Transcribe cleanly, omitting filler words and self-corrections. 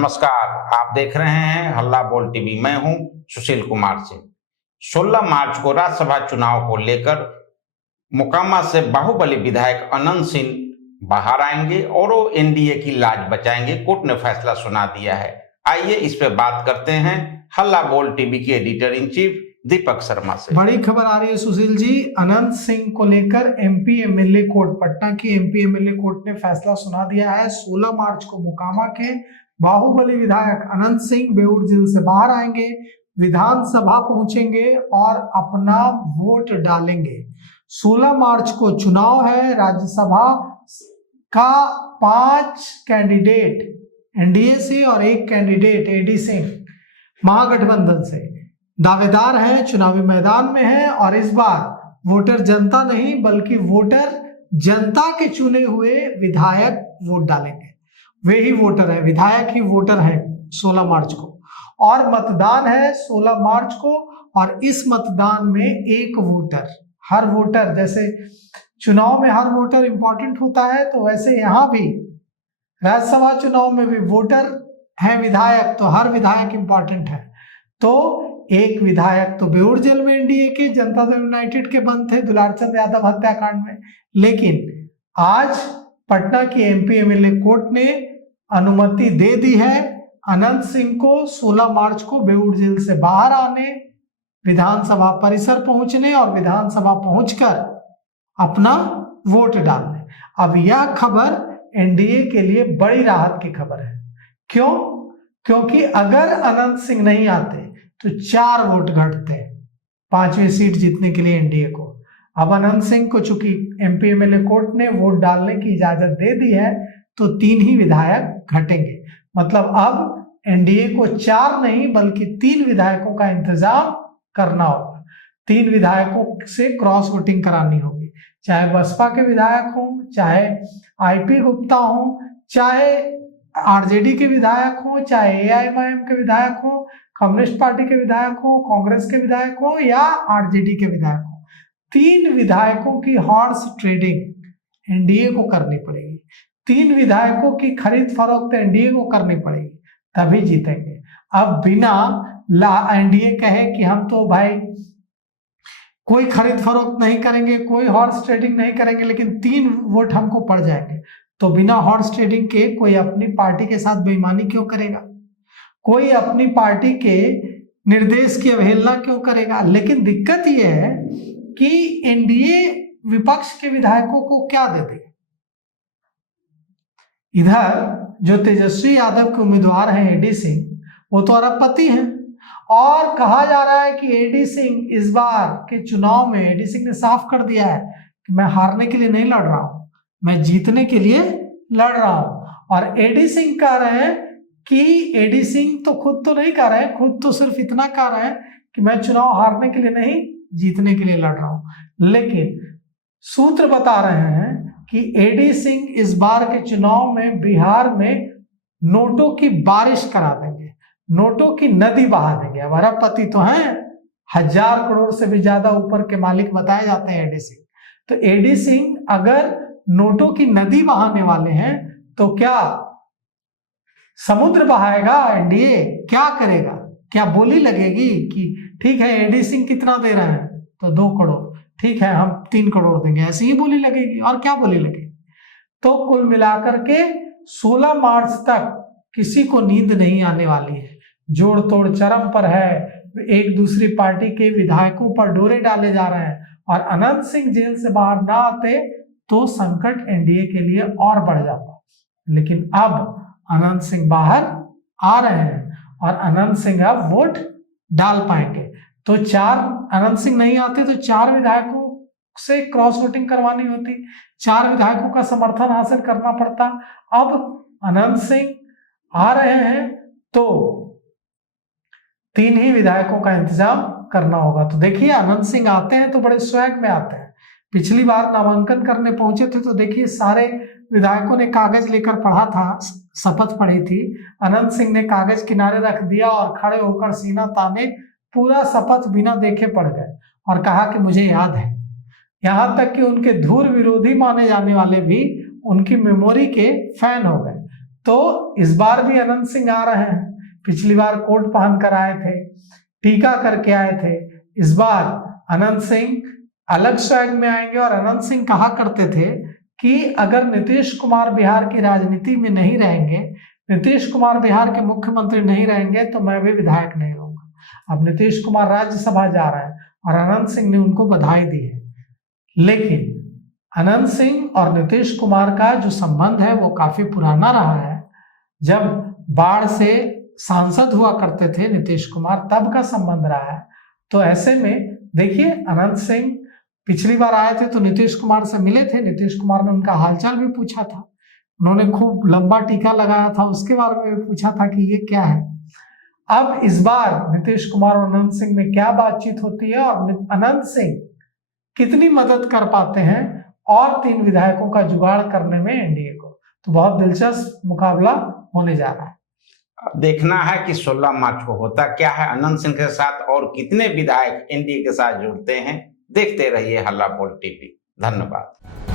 नमस्कार, आप देख रहे हैं हल्ला बोल टीवी। मैं हूं सुशील कुमार सिंह। 16 मार्च को राज्यसभा चुनाव को लेकर मोकामा से बाहुबली विधायक अनंत सिंह बाहर आएंगे और वो एनडीए की लाज बचाएंगे। कोर्ट ने फैसला सुना दिया है। आइए इस पे बात करते हैं हल्ला बोल टीवी के editor in chief Deepak Sharma से। बड़ी खबर आ रही है सुशील जी, अनंत सिंह को लेकर एमपी एमएलए कोर्ट, पटना की एमपी एमएलए कोर्ट ने फैसला सुना दिया है। 16 मार्च को मोकामा के बाहुबली विधायक अनंत सिंह बेऊर जेल से बाहर आएंगे, विधानसभा पहुंचेंगे और अपना वोट डालेंगे। 16 मार्च को चुनाव है। राज्यसभा का 5 कैंडिडेट एनडीए से और 1 कैंडिडेट एडी सिंह महागठबंधन से दावेदार हैं, चुनावी मैदान में हैं। और इस बार वोटर जनता नहीं बल्कि वोटर जनता के चुने हुए विधायक वोट डालेंगे। वे ही वोटर है, विधायक ही वोटर है 16 मार्च को। और मतदान है 16 मार्च को, और इस मतदान में एक वोटर, हर वोटर, जैसे चुनाव में हर वोटर इंपॉर्टेंट होता है, तो वैसे यहाँ भी राज्यसभा चुनाव में भी वोटर है विधायक, तो हर विधायक इंपॉर्टेंट है। तो एक विधायक तो बेऊर जेल में एनडीए के जनता दल यूनाइटेड के बंद थे दुलारचंद यादव हत्याकांड में, लेकिन आज पटना की एमपी एमएलए कोर्ट ने अनुमति दे दी है अनंत सिंह को 16 मार्च को बेऊर जेल से बाहर आने, विधानसभा परिसर पहुंचने और विधानसभा पहुंचकर अपना वोट डालने। अब यह खबर एनडीए के लिए बड़ी राहत की खबर है। क्यों? क्योंकि अगर अनंत सिंह नहीं आते तो 4 वोट घटते 5वीं सीट जीतने के लिए एनडीए को। अब अनंत सिंह को चूंकि एमपी एमएलए कोर्ट ने वोट डालने की इजाजत दे दी है, तो 3 ही विधायक घटेंगे। मतलब अब एनडीए को 4 नहीं बल्कि 3 विधायकों का इंतजाम करना होगा। 3 विधायकों से क्रॉस वोटिंग करानी होगी, चाहे बसपा के विधायक हों, चाहे आईपी गुप्ता हों, चाहे आरजेडी के विधायक हों, चाहे एआईएमआईएम के विधायक हों, कम्युनिस्ट पार्टी के विधायक हों, कांग्रेस के विधायक हों या आरजेडी के विधायक हों। 3 विधायकों की हॉर्स ट्रेडिंग एनडीए को करनी पड़ेगी। 3 विधायकों की खरीद फरोख्त एनडीए को करनी पड़ेगी, तभी जीतेंगे। अब बिना एनडीए कहे कि हम तो भाई कोई खरीद फरोख्त नहीं करेंगे, कोई हॉर्स ट्रेडिंग नहीं करेंगे, लेकिन 3 वोट हमको पड़ जाएंगे, तो बिना हॉर्स ट्रेडिंग के कोई अपनी पार्टी के साथ बेईमानी क्यों करेगा? कोई अपनी पार्टी के निर्देश की अवहेलना क्यों करेगा? लेकिन दिक्कत यह है कि एनडीए विपक्ष के विधायकों को क्या दे देगा। इधर जो तेजस्वी यादव के उम्मीदवार हैं एडी सिंह, वो तो अरबपति हैं, और कहा जा रहा है कि एडी सिंह इस बार के चुनाव में, एडी सिंह ने साफ कर दिया है कि मैं हारने के लिए नहीं लड़ रहा हूं, मैं जीतने के लिए लड़ रहा हूं। और एडी सिंह कह रहे हैं कि एडी सिंह तो खुद तो नहीं कह रहे हैं, खुद तो सिर्फ इतना कह रहे हैं कि मैं चुनाव हारने के लिए नहीं, जीतने के लिए लड़ रहा हूं। लेकिन सूत्र बता रहे हैं कि एडी सिंह इस बार के चुनाव में बिहार में नोटों की बारिश करा देंगे, नोटों की नदी बहा देंगे। अब अरबपति तो हैं, 1000 करोड़ से भी ज्यादा ऊपर के मालिक बताए जाते हैं एडी सिंह। तो एडी सिंह अगर नोटों की नदी बहाने वाले हैं, तो क्या समुद्र बहाएगा एनडीए? क्या करेगा? क्या बोली लगेगी कि ठीक है एडी सिंह कितना दे रहे हैं, तो 2 करोड़, ठीक है हम 3 करोड़ देंगे, ऐसी ही बोली लगेगी। और क्या बोली लगेगी? तो कुल मिलाकर के 16 मार्च तक किसी को नींद नहीं आने वाली है। जोड़ तोड़ चरम पर है, एक दूसरी पार्टी के विधायकों पर डोरे डाले जा रहे हैं, और अनंत सिंह जेल से बाहर ना आते तो संकट एनडीए के लिए और बढ़ जाता। लेकिन अब अनंत सिंह बाहर आ रहे हैं और अनंत सिंह अब वोट डाल पाएंगे। तो 4 अनंत सिंह नहीं आते तो 4 विधायकों से क्रॉस वोटिंग करवानी होती, 4 विधायकों का समर्थन हासिल करना पड़ता। अब अनंत सिंह आ रहे हैं तो 3 ही विधायकों का इंतजाम करना होगा। तो देखिए अनंत सिंह आते हैं तो बड़े स्वैग में आते हैं। पिछली बार नामांकन करने पहुंचे थे तो देखिए सारे विधायकों ने कागज लेकर पढ़ा था, शपथ पढ़ी थी। अनंत सिंह ने कागज किनारे रख दिया और खड़े होकर सीना ताने पूरा शपथ बिना देखे पढ़ गए और कहा कि मुझे याद है। यहां तक कि उनके धूर विरोधी माने जाने वाले भी उनकी मेमोरी के फैन हो गए। तो इस बार भी अनंत सिंह आ रहे हैं। पिछली बार कोट पहन कर आए थे, टीका करके आए थे। इस बार अनंत सिंह अलग स्वैग में आएंगे। और अनंत सिंह कहा करते थे कि अगर नीतीश कुमार बिहार की राजनीति में नहीं रहेंगे, नीतीश कुमार बिहार के मुख्यमंत्री नहीं रहेंगे, तो मैं भी विधायक नहीं रहूंगा। अब नीतीश कुमार राज्यसभा जा रहे हैं और अनंत सिंह ने उनको बधाई दी है। लेकिन अनंत सिंह और नीतीश कुमार का जो संबंध है वो काफी पुराना रहा है। जब बाढ़ से सांसद हुआ करते थे नीतीश कुमार, तब का संबंध रहा है। तो ऐसे में देखिए, अनंत सिंह पिछली बार आए थे तो नीतीश कुमार से मिले थे। नीतीश कुमार ने उनका हालचाल भी पूछा था, उन्होंने खूब लंबा टीका लगाया था, उसके बारे में भी पूछा था कि ये क्या है। अब इस बार नीतीश कुमार और अनंत सिंह में क्या बातचीत होती है और अनंत सिंह कितनी मदद कर पाते हैं और 3 विधायकों का जुगाड़ करने में एनडीए को, तो बहुत दिलचस्प मुकाबला होने जा रहा है। अब देखना है कि 16 मार्च को होता क्या है, अनंत सिंह के साथ और कितने विधायक एनडीए के साथ जुड़ते हैं। देखते रहिए हल्ला बोल टीवी। धन्यवाद।